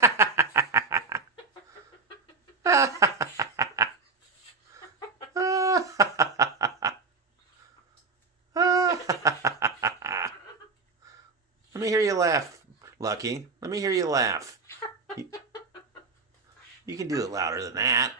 Let me hear you laugh, Lucky. Let me hear you laugh. You can do it louder than that.